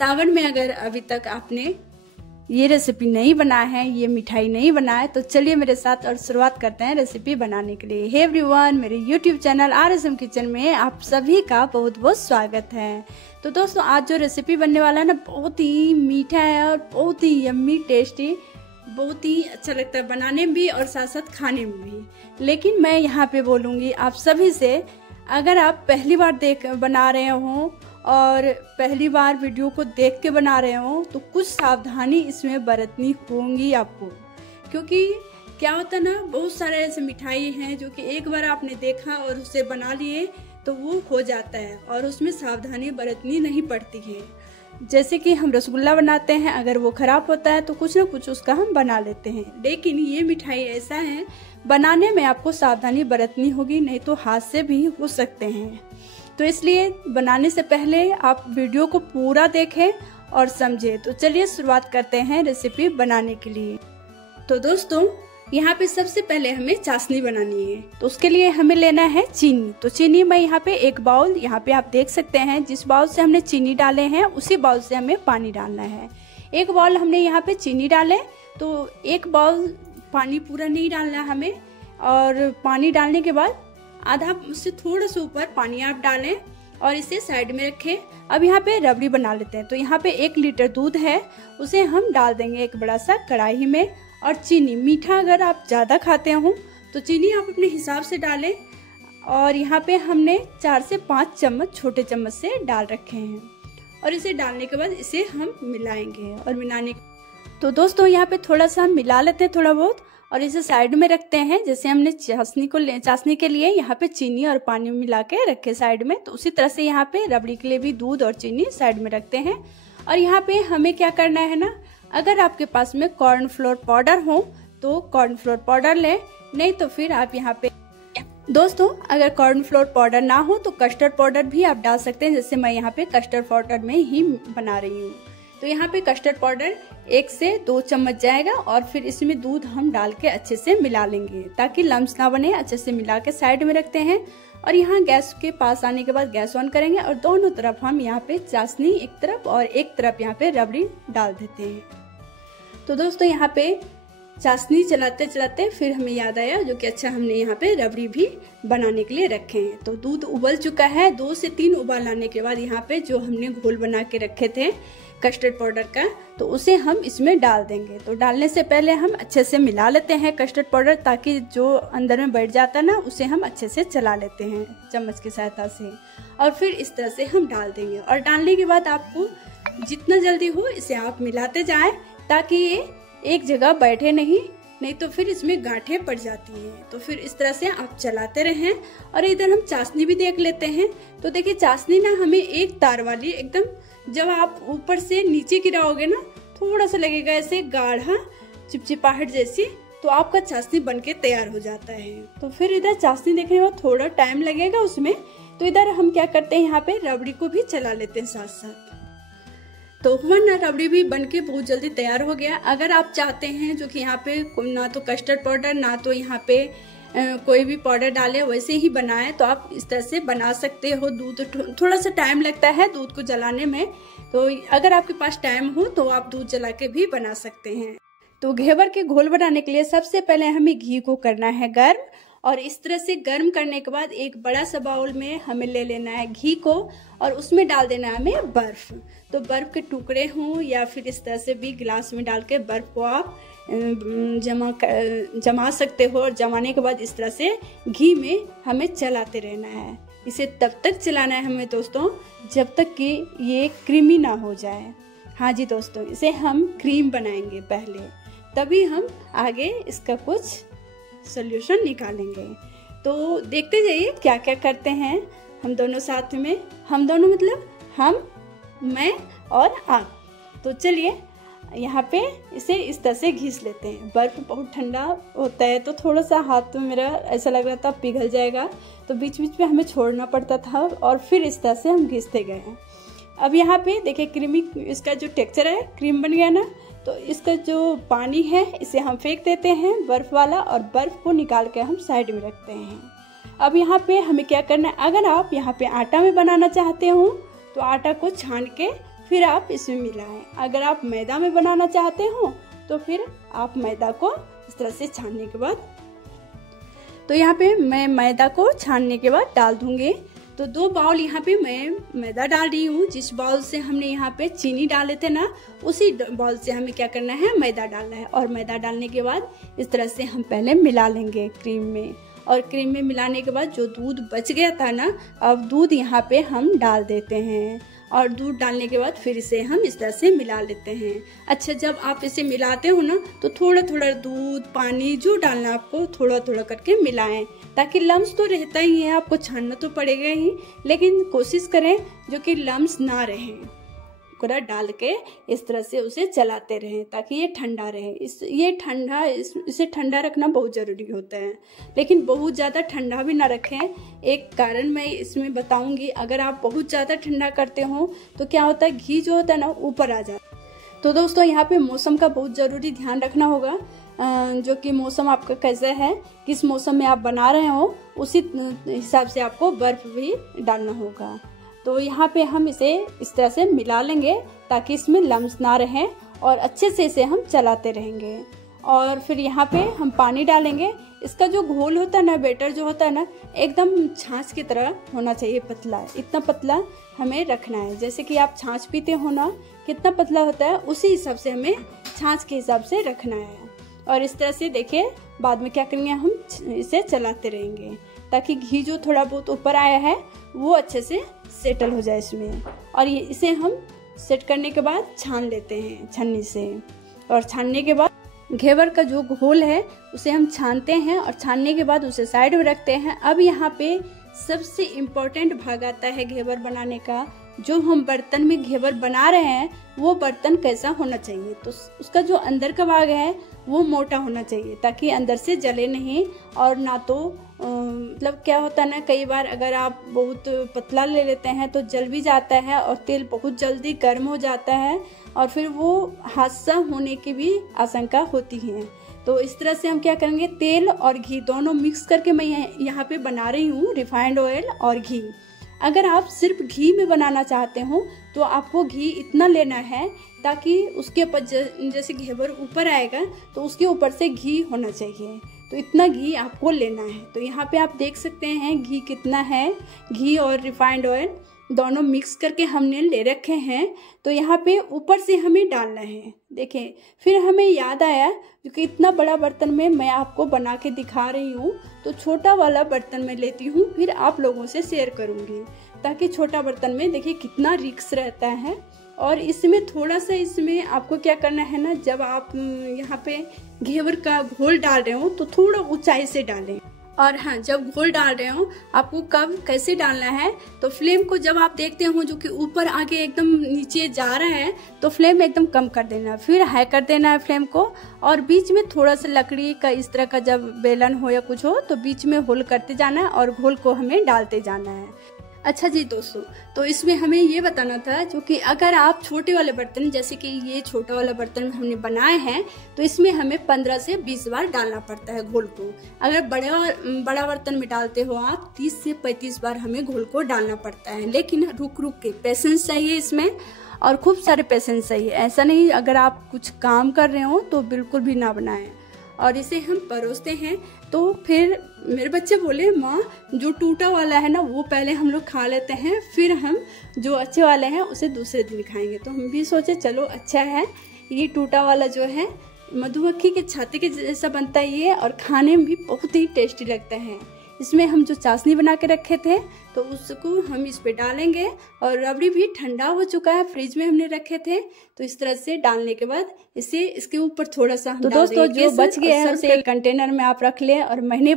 सावन में अगर अभी तक आपने ये रेसिपी नहीं बनाया है, ये मिठाई नहीं बनाया, तो चलिए मेरे साथ और शुरुआत करते हैं रेसिपी बनाने के लिए। हे एवरीवन, मेरे यूट्यूब चैनल RSM किचन में आप सभी का बहुत बहुत स्वागत है। तो दोस्तों, आज जो रेसिपी बनने वाला है ना, बहुत ही मीठा है और बहुत ही यम्मी टेस्टी, बहुत ही अच्छा लगता है बनाने में भी और साथ साथ खाने में भी। लेकिन मैं यहाँ पे बोलूँगी आप सभी से, अगर आप पहली बार बना रहे हो और पहली बार वीडियो को देख के बना रहे हो तो कुछ सावधानी इसमें बरतनी होंगी आपको, क्योंकि क्या होता है ना, बहुत सारे ऐसे मिठाई हैं जो कि एक बार आपने देखा और उसे बना लिए तो वो हो जाता है और उसमें सावधानी बरतनी नहीं पड़ती है। जैसे कि हम रसगुल्ला बनाते हैं, अगर वो खराब होता है तो कुछ ना कुछ उसका हम बना लेते हैं, लेकिन ये मिठाई ऐसा है, बनाने में आपको सावधानी बरतनी होगी, नहीं तो हाथ से भी हो सकते हैं। तो इसलिए बनाने से पहले आप वीडियो को पूरा देखें और समझें। तो चलिए शुरुआत करते हैं रेसिपी बनाने के लिए। तो दोस्तों, यहाँ पे सबसे पहले हमें चाशनी बनानी है, तो उसके लिए हमें लेना है चीनी। तो चीनी मैं यहाँ पे एक बाउल, यहाँ पे आप देख सकते हैं जिस बाउल से हमने चीनी डाले हैं उसी बाउल से हमें पानी डालना है। एक बाउल हमने यहाँ पे चीनी डाले, तो एक बाउल पानी पूरा नहीं डालना हमें, और पानी डालने के बाद आधा उससे थोड़ा सा ऊपर पानी आप डालें और इसे साइड में रखें। अब यहाँ पे रबड़ी बना लेते हैं। तो यहाँ पे 1 लीटर दूध है, उसे हम डाल देंगे एक बड़ा सा कढ़ाई में। और चीनी, मीठा अगर आप ज़्यादा खाते हो तो चीनी आप अपने हिसाब से डालें। और यहाँ पे हमने 4 से 5 चम्मच छोटे चम्मच से डाल रखे हैं, और इसे डालने के बाद इसे हम मिलाएंगे। और मिलाने तो दोस्तों, यहाँ पे थोड़ा सा हम मिला लेते हैं थोड़ा बहुत, और इसे साइड में रखते हैं। जैसे हमने चाशनी के लिए यहाँ पे चीनी और पानी मिला के रखे साइड में, तो उसी तरह से यहाँ पे रबड़ी के लिए भी दूध और चीनी साइड में रखते हैं। और यहाँ पे हमें क्या करना है ना, अगर आपके पास में कॉर्नफ्लोर पाउडर हो तो कॉर्नफ्लोर पाउडर लें, नहीं तो फिर आप यहाँ पे दोस्तों, अगर कॉर्नफ्लोर पाउडर ना हो तो कस्टर्ड पाउडर भी आप डाल सकते हैं। जैसे मैं यहाँ पे कस्टर्ड पाउडर में ही बना रही हूँ। तो यहाँ पे कस्टर्ड पाउडर 1 से 2 चम्मच जाएगा, और फिर इसमें दूध हम डाल के अच्छे से मिला लेंगे ताकि लम्स ना बने। अच्छे से मिला के साइड में रखते हैं। और यहाँ गैस के पास आने के बाद गैस ऑन करेंगे, और दोनों तरफ हम यहाँ पे चाशनी एक तरफ और एक तरफ यहाँ पे रबड़ी डाल देते हैं। तो दोस्तों, यहाँ पे चाशनी चलाते चलाते फिर हमें याद आया जो कि अच्छा, हमने यहाँ पे रबड़ी भी बनाने के लिए रखे हैं। तो दूध उबल चुका है। 2 से 3 उबाल लाने के बाद यहाँ पे जो हमने घोल बना के रखे थे कस्टर्ड पाउडर का, तो उसे हम इसमें डाल देंगे। तो डालने से पहले हम अच्छे से मिला लेते हैं कस्टर्ड पाउडर, ताकि जो अंदर में बैठ जाता है ना, उसे हम अच्छे से चला लेते हैं चम्मच की सहायता से। और फिर इस तरह से हम डाल देंगे। और डालने के बाद आपको जितना जल्दी हो इसे आप मिलाते जाएं, ताकि ये एक जगह बैठे नहीं तो फिर इसमें गांठें पड़ जाती हैं। तो फिर इस तरह से आप चलाते रहें। और इधर हम चाशनी भी देख लेते हैं। तो देखिए, चाशनी ना हमें एक तार वाली, एकदम जब आप ऊपर से नीचे गिराओगे ना, थोड़ा सा लगेगा ऐसे गाढ़ा चिपचिपाहट जैसी, तो आपका चाशनी बनके तैयार हो जाता है। तो फिर इधर चाशनी देखने में थोड़ा टाइम लगेगा उसमें, तो इधर हम क्या करते हैं, यहाँ पे रबड़ी को भी चला लेते हैं साथ साथ। तो वरना रबड़ी भी बनके बहुत जल्दी तैयार हो गया। अगर आप चाहते हैं जो कि यहाँ पे ना तो कस्टर्ड पाउडर ना तो यहाँ पे कोई भी पाउडर डाले, वैसे ही बनाए, तो आप इस तरह से बना सकते हो। दूध थोड़ा सा टाइम लगता है दूध को जलाने में, तो अगर आपके पास टाइम हो तो आप दूध जला के भी बना सकते हैं। तो घेवर के घोल बनाने के लिए सबसे पहले हमें घी को करना है गर्म, और इस तरह से गर्म करने के बाद एक बड़ा सा बाउल में हमें ले लेना है घी को, और उसमें डाल देना है हमें बर्फ। तो बर्फ के टुकड़े हों या फिर इस तरह से भी गिलास में डाल के बर्फ को आप जमा सकते हो। और जमाने के बाद इस तरह से घी में हमें चलाते रहना है। इसे तब तक चलाना है हमें दोस्तों जब तक कि ये क्रीमी ना हो जाए। हाँ जी दोस्तों, इसे हम क्रीम बनाएंगे पहले, तभी हम आगे इसका कुछ सॉल्यूशन निकालेंगे। तो देखते जाइए क्या क्या करते हैं हम दोनों साथ में। हम दोनों मतलब हम, मैं और आप। तो चलिए यहाँ पे इसे इस तरह से घिस लेते हैं। बर्फ बहुत ठंडा होता है तो थोड़ा सा हाथ तो मेरा ऐसा लग रहा था पिघल जाएगा, तो बीच बीच में हमें छोड़ना पड़ता था, और फिर इस तरह से हम घिसते गए हैं। अब यहाँ पे देखिए क्रीमी इसका जो टेक्सचर है, क्रीम बन गया ना। तो इसका जो पानी है इसे हम फेंक देते हैं बर्फ वाला, और बर्फ को निकाल के हम साइड में रखते हैं। अब यहाँ पे हमें क्या करना है, अगर आप यहाँ पे आटा में बनाना चाहते हो तो आटा को छान के फिर आप इसमें मिलाएं। अगर आप मैदा में बनाना चाहते हो तो फिर आप मैदा को इस तरह से छानने के बाद, तो यहाँ पे मैं मैदा को छानने के बाद डाल दूंगी। तो 2 बाउल यहाँ पे मैं मैदा डाल रही हूँ। जिस बाउल से हमने यहाँ पे चीनी डाले थे ना, उसी बाउल से हमें क्या करना है, मैदा डालना है। और मैदा डालने के बाद इस तरह से हम पहले मिला लेंगे क्रीम में। और क्रीम में मिलाने के बाद जो दूध बच गया था ना, अब दूध यहाँ पे हम डाल देते हैं। और दूध डालने के बाद फिर इसे हम इस तरह से मिला लेते हैं। अच्छा, जब आप इसे मिलाते हो ना, तो थोड़ा थोड़ा दूध, पानी जो डालना आपको थोड़ा थोड़ा करके मिलाएं, ताकि लम्स तो रहता ही है, आपको छानना तो पड़ेगा ही, लेकिन कोशिश करें जो कि लम्स ना रहें। पूरा डाल के इस तरह से उसे चलाते रहें ताकि ये ठंडा रहे। इसे ठंडा रखना बहुत ज़रूरी होता है, लेकिन बहुत ज़्यादा ठंडा भी ना रखें। एक कारण मैं इसमें बताऊंगी, अगर आप बहुत ज़्यादा ठंडा करते हो तो क्या होता है, घी जो होता है ना ऊपर आ जाता है। तो दोस्तों यहाँ पे मौसम का बहुत ज़रूरी ध्यान रखना होगा, जो कि मौसम आपका कैसा है, किस मौसम में आप बना रहे हो, उसी हिसाब से आपको बर्फ भी डालना होगा। तो यहाँ पे हम इसे इस तरह से मिला लेंगे ताकि इसमें लम्स ना रहें, और अच्छे से इसे हम चलाते रहेंगे। और फिर यहाँ पे हम पानी डालेंगे। इसका जो घोल होता है ना, बैटर जो होता है ना, एकदम छाछ की तरह होना चाहिए, पतला। इतना पतला हमें रखना है, जैसे कि आप छाछ पीते हो ना, कितना पतला होता है, उसी हिसाब से हमें छाछ के हिसाब से रखना है। और इस तरह से देखिए, बाद में क्या करेंगे, हम इसे चलाते रहेंगे ताकि घी जो थोड़ा बहुत ऊपर आया है वो अच्छे से सेटल हो जाए इसमें। और ये इसे हम सेट करने के बाद छान लेते हैं छन्नी से। और छानने के बाद घेवर का जो घोल है उसे हम छानते हैं, और छानने के बाद उसे साइड में रखते हैं। अब यहाँ पे सबसे इम्पोर्टेंट भाग आता है घेवर बनाने का। जो हम बर्तन में घेवर बना रहे हैं वो बर्तन कैसा होना चाहिए, तो उसका जो अंदर का भाग है वो मोटा होना चाहिए, ताकि अंदर से जले नहीं। और ना तो मतलब क्या होता है ना, कई बार अगर आप बहुत पतला ले लेते हैं तो जल भी जाता है, और तेल बहुत जल्दी गर्म हो जाता है, और फिर वो हादसा होने की भी आशंका होती है। तो इस तरह से हम क्या करेंगे, तेल और घी दोनों मिक्स करके मैं यहाँ पे बना रही हूँ, रिफाइंड ऑयल और घी। अगर आप सिर्फ घी में बनाना चाहते हो तो आपको घी इतना लेना है ताकि उसके ऊपर जैसे घेवर ऊपर आएगा तो उसके ऊपर से घी होना चाहिए, तो इतना घी आपको लेना है। तो यहाँ पे आप देख सकते हैं घी कितना है। घी और रिफाइंड ऑयल दोनों मिक्स करके हमने ले रखे हैं। तो यहाँ पे ऊपर से हमें डालना है। देखें, फिर हमें याद आया क्योंकि इतना बड़ा बर्तन में मैं आपको बना के दिखा रही हूँ, तो छोटा वाला बर्तन में लेती हूँ, फिर आप लोगों से शेयर करूँगी, ताकि छोटा बर्तन में देखिए कितना रिस्क रहता है। और इसमें थोड़ा सा इसमें आपको क्या करना है ना, जब आप यहाँ पे घेवर का घोल डाल रहे हो तो थोड़ा ऊंचाई से डालें। और हाँ, जब घोल डाल रहे हो आपको कब कैसे डालना है, तो फ्लेम को जब आप देखते हो जो कि ऊपर आके एकदम नीचे जा रहा है तो फ्लेम एकदम कम कर देना, फिर हाई कर देना है फ्लेम को। और बीच में थोड़ा सा लकड़ी का इस तरह का जब बेलन हो या कुछ हो तो बीच में होल करते जाना है और घोल को हमें डालते जाना है। अच्छा जी दोस्तों, तो इसमें हमें ये बताना था जो कि अगर आप छोटे वाले बर्तन, जैसे कि ये छोटा वाला बर्तन हमने बनाए हैं, तो इसमें हमें 15 से 20 बार डालना पड़ता है घोल को। अगर बड़ा बर्तन में डालते हो आप 30 से 35 बार हमें घोल को डालना पड़ता है। लेकिन रुक रुक के पेशेंस चाहिए इसमें, और खूब सारे पेशेंस चाहिए। ऐसा नहीं अगर आप कुछ काम कर रहे हो तो बिल्कुल भी ना बनाएं। और इसे हम परोसते हैं। तो फिर मेरे बच्चे बोले, माँ जो टूटा वाला है ना वो पहले हम लोग खा लेते हैं, फिर हम जो अच्छे वाले हैं उसे दूसरे दिन खाएंगे। तो हम भी सोचे चलो अच्छा है, ये टूटा वाला जो है मधुमक्खी के छाते के जैसा बनता है ये, और खाने में भी बहुत ही टेस्टी लगता है। इसमें हम जो चाशनी बना के रखे थे तो उसको हम इस पे डालेंगे। और रबड़ी भी ठंडा हो चुका है, फ्रिज में हमने रखे थे। तो इस तरह से डालने के बाद इसे इसके ऊपर थोड़ा सा, तो दोस्तों जो बच गया है उसे कंटेनर में आप रख ले और महीने भर